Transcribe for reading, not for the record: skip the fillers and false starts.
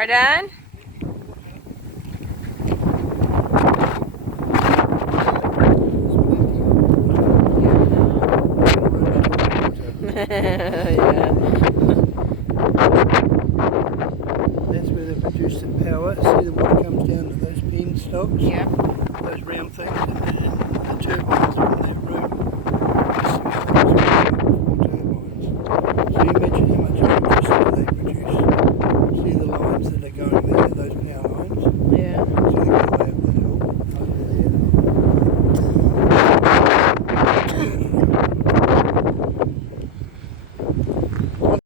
We're done? Yeah. That's where they produce the power. See, the water comes down to those penstocks, Yeah. those round things, and the turbines are in that room. Four turbines. So you imagine how much electricity they produce. See the lines that are going